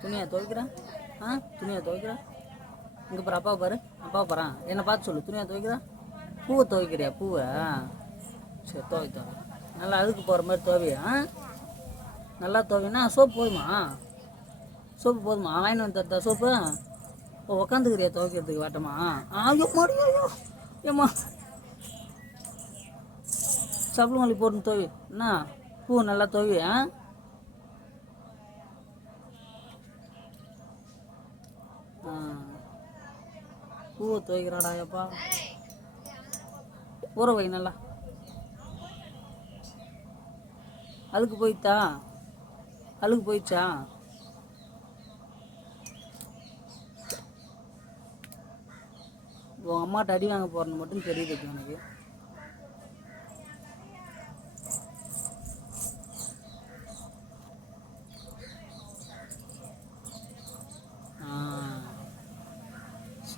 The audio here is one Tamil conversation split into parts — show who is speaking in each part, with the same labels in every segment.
Speaker 1: துணியா துவைக்கிறா ஆ துணியா துவைக்கிறா இங்கே பாரு அப்பாவை பாரு. அப்பா பாரு. என்னை பார்த்து சொல்லு. துணியை துவைக்கிறா பூவை துவைக்கிறியா? பூவை? சரி துவை துவை நல்லா அழுக்கு போகிற மாதிரி துவையா. ஆ. நல்லா துவைனா சோப்பு போதுமா? சோப்பு போதுமா? வாங்கினு வந்து தருதா சோப்பு? ஓ உக்காந்துக்கிறியா துவைக்கிறதுக்கு வாட்டமா? ஐயோ மாடி ஐயோ ஏம்மா? சப்பளம் மல்லி போட்டு துவை என்ன? பூ நல்லா துவையா ஆ ஆ. பூவை துவைக்கிறாடா எப்பா ஊற வை நல்லா. அழுக்கு போயிட்டா அழுக்கு போயிடுச்சா? உன் அம்மாட்ட அடி வாங்க போறேன்னு மட்டும் தெரியுது எனக்கு.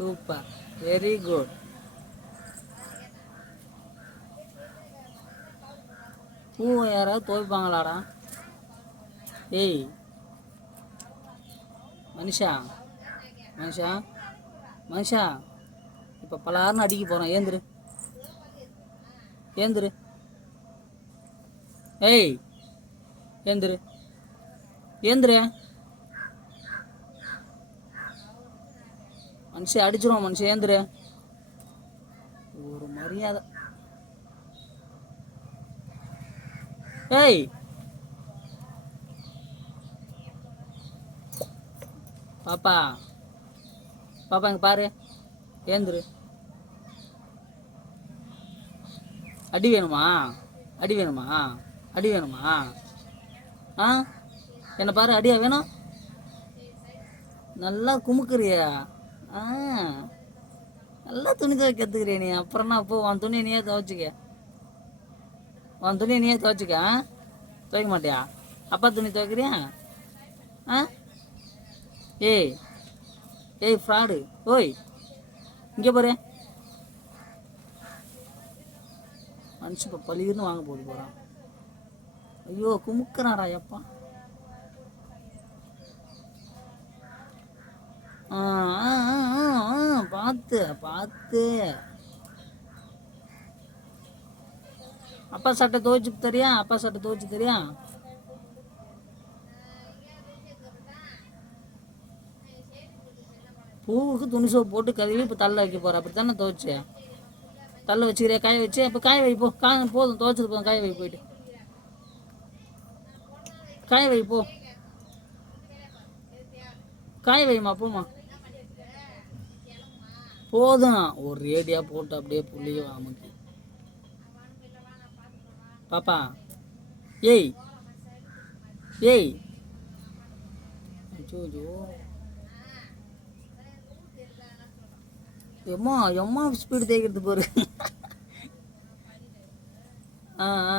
Speaker 1: சூப்பர் வெரி குட் பூவை யாராவது துவைப்பாங்களாடா ஏய். மனுஷா. மனுஷா. மனுஷா. இப்போ பலாருன்னு அடிக்க போகிறோம் ஏந்திரு. ஏந்திரு. ஏய். ஏந்திரு. ஏந்திரு. மனுஷன் அடிச்சிருவோம் மனுஷன் ஏந்திரு. ஒரு மரியாதை. ஏய்! பாப்பா. பாப்பா இங்க பாரு. ஏந்திரு. அடி வேணுமா? அடி வேணுமா? அடி வேணுமா? ஆ? என்ன பாரு அடியா வேணும்? நல்லா குமுக்குறியா. ஆ. நல்லா துணி துவைக்க கற்றுக்கிறிய நீ. அப்புறம் நான் போ உன் துணியை நீயே துவைச்சிக்க. உன் துணியை நீயே துவைச்சிக்க ஆ? துவைக்க மாட்டியா? அப்பா துணி துவைக்கிறியா? ஆ? ஏய் ஏய் ஃப்ராடு ஓய் இங்கே போகிறேன் மனுஷன் இப்போ பளிர்னு வாங்க போது போகிறான் ஐயோ குமுக்கிறாரா எப்பா ஆ ஆ, ஆ, ஆ, ஆ, பார்த்து பார்த்து. அப்பா சட்டை துவைச்சு தரியா? அப்பா சட்டை துவைச்சு தரியா? பூவுக்கு துணி சோப்பு போட்டு கழுவி இப்போ தள்ள வைக்க போற. அப்படி தானே துவைச்சு? தள்ள வச்சுக்கிறியா? காய வச்சு? அப்போ காய வை போ. போதும். துவைச்சது போதும். காய வை போயிட்டு. காய வை போ. காய வைமா போமா போதும். ஒரு ரேடியா போட்டு அப்படியே புள்ளிய அமுக்கி. பாப்பா. ஏய். ஏய். ஜோஜோ எம்மா எம்மா ஸ்பீடு தேய்க்கிறது பாரு. ஆ ஆ.